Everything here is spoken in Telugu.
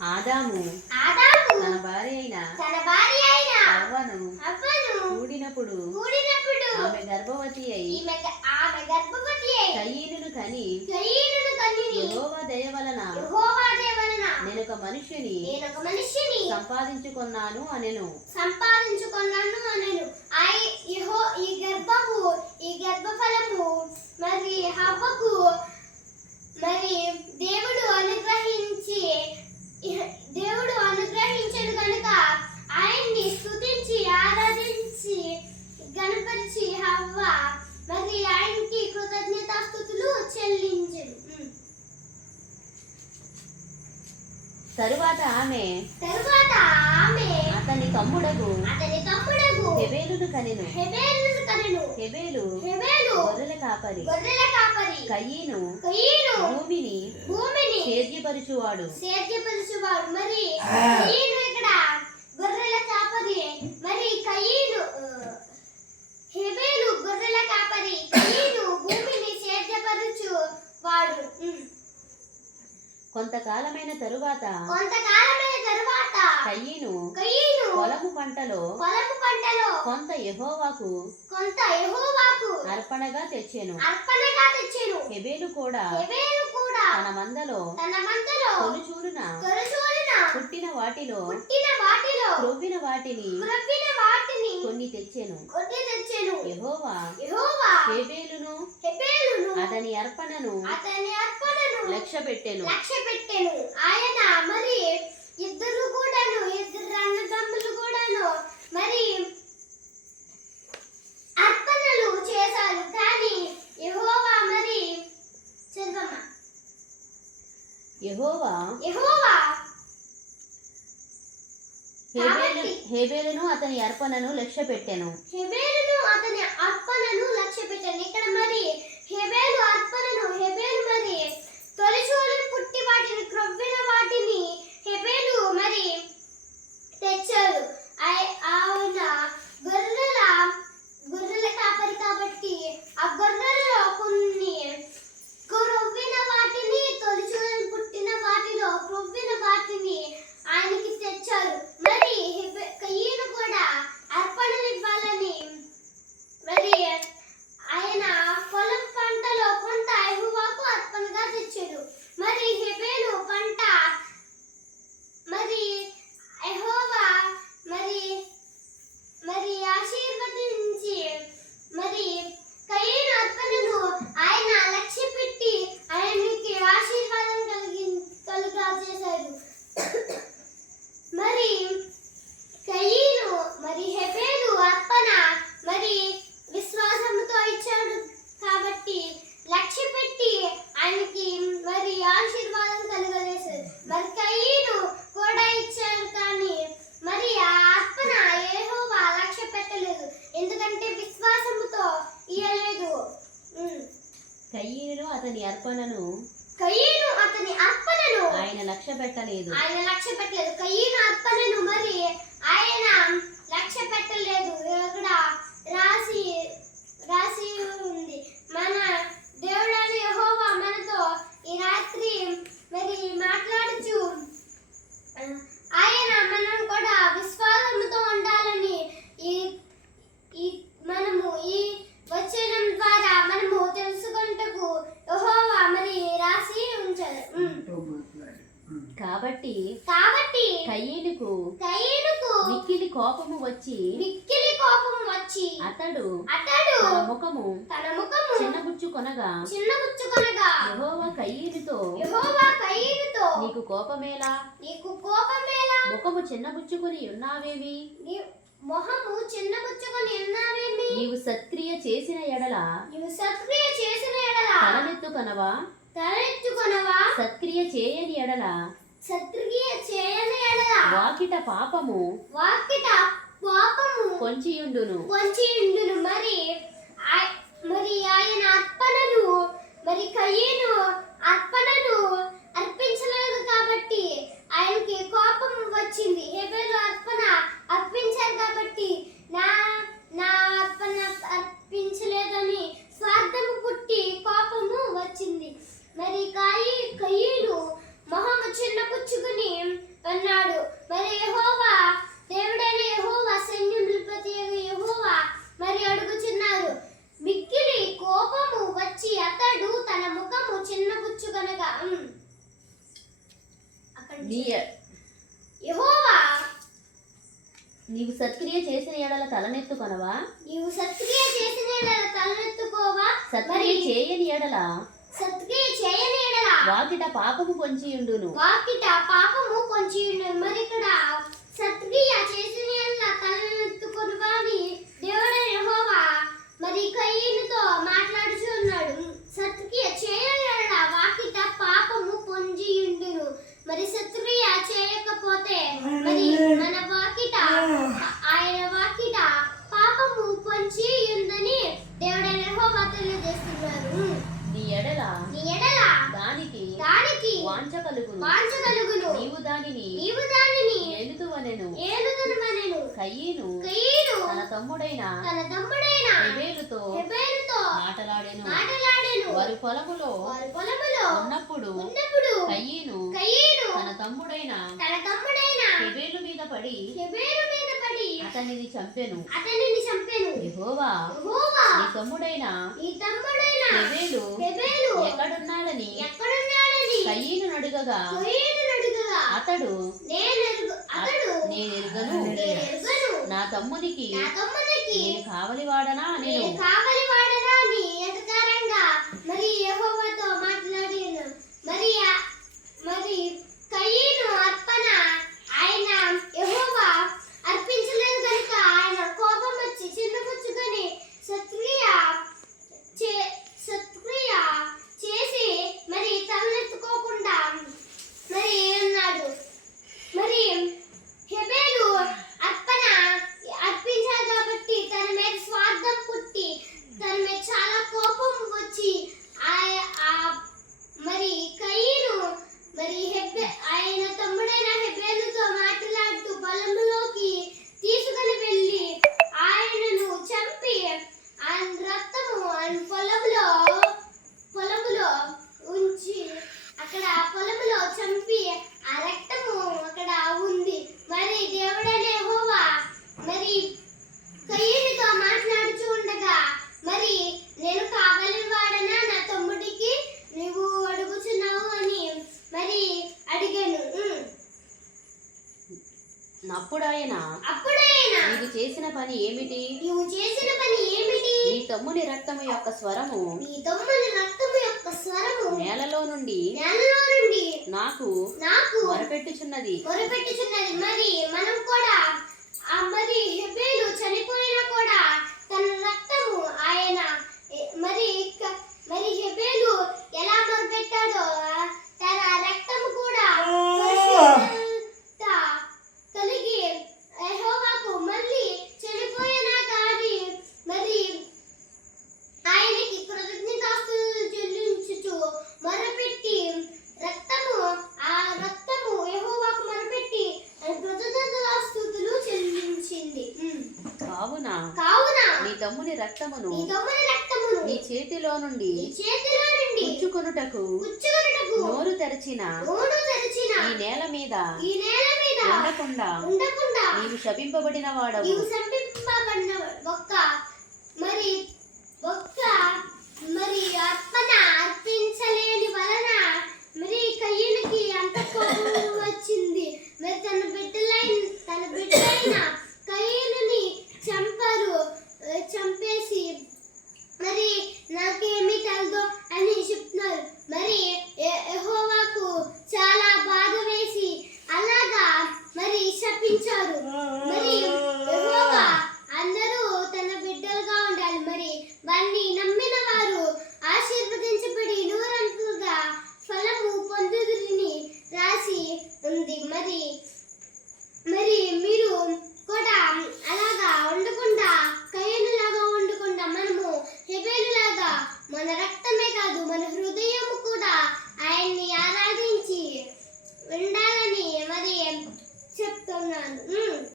ఆదాము తన భార్య అయిన హవ్వను కూడినప్పుడు ఆమె గర్భవతి అయి కయీనును కని యెహోవా దయ వలన నేనొక మనిషిని సంపాదించుకున్నాను అనెను. ఈ గర్భఫలము మరి హవ్వకు మరి దేవుడు అనుగ్రహించను కనుక ఆయన్ని స్తుతించి ఆరాధించి గణపరిచి హవ్వ మరి ఆయనకి కృతజ్ఞతాస్తుతులు చెల్లించెను. తరువాత ఆమె అతని తమ్ముడగు హెబెలును కనెను. హెబెలు గొర్రెల కాపరి, కయీను భూమిని సేద్యపరచువాడు. మరి కయీను ఇక్కడ గొర్రెల కాపరి, మరి కయీను హెబెలు గొర్రెల కాపరి, కయీను భూమిని సేద్యపరచువాడు. కొంతకాలమైన తరువాత కయీను పొలము పంటలో కొంత యెహోవాకు అర్పణగా తెచ్చెను. హెబెలు కూడా తన మందలో తొలిచూలున పుట్టిన వాటిలో క్రొవ్విన వాటిని కొన్ని తెచ్చెను. యెహోవా హెబెలును అతని అర్పణను లక్ష్యపెట్టెను. ఆయన మరి ఇద్దరు అన్నదమ్ములు కూడాను మరి అర్పణలు చేశారు. కానీ యెహోవా మరి యెహోవా హెబెలును అతని అర్పణను లక్ష్యపెట్టెను. ఇక్కడ మరి హెబెలు మరి తొలిచూలును పుట్టి వాటిని క్రొవ్విన వాటిని హెబెలు మరి తెచ్చారు. ఆయన గొర్రెల కాపరి కాబట్టి ఆ గొర్రెలలో కొన్ని క్రొవ్విన వాటిని తొలిచూలును పుట్టిన వాటిలో క్రొవ్విన వాటిని ఆయనకి తెచ్చారు. మరి కయీను కూడా అర్పణలు ఇవ్వాలని మరి ఆయన పొలం పంటలో కొంత యెహోవాకు అర్పణగా తెచ్చాడు. మరి హెబెలు పంట మరి యెహోవా మరి ఆశీర్వదించి మరి కయీను అర్పణను ఆయన లక్ష్యపెట్టి ఆయనకి ఆశీర్వాదం కలుగా చేశాడు. మరి కయీను మరి హెబెలు అర్పణ మరి విశ్వాసంతో ఇచ్చాడు కాబట్టి లక్ష్యపెట్టి ఆయనకి మరి ఆశీర్వాదం కలుగజేశాడు. మరి కయీను కూడా ఇచ్చాడు కానీ మరి ఆ అర్పణ యెహోవా లక్ష్య పెట్టలేదు, ఎందుకంటే విశ్వాసముతో ఇయ్యలేదు. కయీను అతని అర్పణను ఆయన లక్ష్య పెట్టలేదు. కయీను అర్పణను మరి ఆయన లక్ష్య పెట్టలేదు. ఇక్కడ రాసి ఉంది. మన దేవుడైన యెహోవా మనతో ఈ రాత్రి మరి మాట్లాడుచు ఆయన మనం కూడా విశ్వాసంతో ఉండాలని మనము ఈ వచనం ద్వారా మనము తెలుసుకుంటకు యెహోవా మరి రాసి ఉంచారు. కాబట్టి కయీనుకు మిక్కిలి కోపము వచ్చి అతడు తన ముఖము చిన్నబుచ్చుకొనగా యెహోవా కయీనుతో నీకు కోపమేలా? ముఖము చిన్నబుచ్చుకొని ఉన్నావేమి? నీవు సత్క్రియ చేసిన ఎడల తలనెత్తుకొనవా? సత్క్రియ చేయని ఎడల వాకిట పాపము కొంచియుండును. మరి ఆయన అర్పణను మరి కయీను అర్పణను అర్పించలేదు కాబట్టి ఆయనకి కోపం వచ్చింది. హెబెలు అర్పణ అర్పించారు కాబట్టి నా అర్పణ అర్పించలేదని స్వార్థము పుట్టి కోపము వచ్చింది. మరి కయీను మొహము చిన్నపుచ్చుకుని నీ యెహోవా నీవు సత్క్రియ చేసిన ఎడల తలనెత్తుకొనవా? నీవు సత్క్రియ చేసిన ఎడల తలనెత్తుకోవా? సత్క్రియ చేయని ఎడల సత్క్రియ చేయని ఎడల వాకిట పాపము పొంచియుండును. వాకిట పాపము పొంచియుండును. మరి ఇక్కడ సత్క్రియ చేసిన ఎడల తలనెత్తుకొనువా అని దేవుడైన యెహోవా మరి కయీనుతో మాట్లాడుచూ ఉన్నాడు. సత్క్రియ చేయని ఎడల వాకిట పాపము పొంచియుండును. మరి సత్క్రియ చేయకపోతే మరి మన వాకిట ఆయన వాకిట పాపము పొంచి ఉందని దేవుడైన యెహోవా తెలియజేస్తున్నారు. నీ ఎడల దానికి వాంఛ కలుగును. నీవు దానిని ఏలుదువనెను. కయీను తన తమ్ముడైన హెబెలుతో మాటలాడెను. వారు పొలములో ఉన్నప్పుడు కయీను తన తమ్ముడైన హెబెలు మీద పడి అతనిని చంపెను. యెహోవా నీ తమ్ముడైన హెబెలు ఎక్కడున్నాడని కయీను అడుగగా అతడు నేనెరుగను, నా తమ్మునికి నేను కావలివాడనా నేను. మరి యెహోవాతో మాట్లాడిన మరి కయీను అర్పణ ఆయన యెహోవా అర్పించలేదు కనుక ఆయన కోపం వచ్చి చిన్నపుచ్చుకొని సత్క్రియ చేసి మరి తలనెత్తుకోకుండా మరి అన్నాడు. మరి హెబెలు అర్పణ అర్పించాడు కాబట్టి తన మీద స్వార్థం పుట్టి తన మీద చాలా కోపం వచ్చి మరి కయీను మరి ఆయన తమ్ముడైన హెబెలుతో మాట్లాడుతూ పొలంలోకి తీసుకుని వెళ్ళి ఆయనను చంపి ఆయన రక్తము ఆయన పొలములో ఉంచి అక్కడ పొలములో చంపి ఆ రక్తము అక్కడ ఉంది. మరి దేవుడైన యెహోవా మరి కయీనుతో మాట్లాడుచూ ఉండగా మరి నేను కావలిన వాడనా నా తమ్ముడికి నీవు అడుగుచున్నావు అని మరి అడిగాను. అప్పుడు ఆయన నీవు చేసిన పని ఏమిటి? నీ తమ్ముని రక్తము యొక్క స్వరము నేలలో నుండి నాకు మొరపెట్టుచున్నది. మరి మనం కూడా మరి హెబెలు చనిపోయినా కూడా తన రక్తము ఆయన మరి హెబెలు ఎలా మొరపెట్టాడో తన రక్తము కూడా కలిగి యెహోవాకు మళ్ళీ చనిపోయినా కానీ మరి ఆయనకి కృతజ్ఞతాస్తుతులు చెల్లించుచు మొరపెట్టి ఆ రక్తము యెహోవాకు మొరపెట్టి కృతజ్ఞతాస్తుతులు చెల్లించింది. కావున నీ తమ్ముని రక్తమును నీ చేతిలో నుండి పుచ్చుకొనుటకు నోరు తెరచిన ఈ నేల మీద ఉండకుండా నీవు శపింపబడిన వాడవు. మరి అర్పణ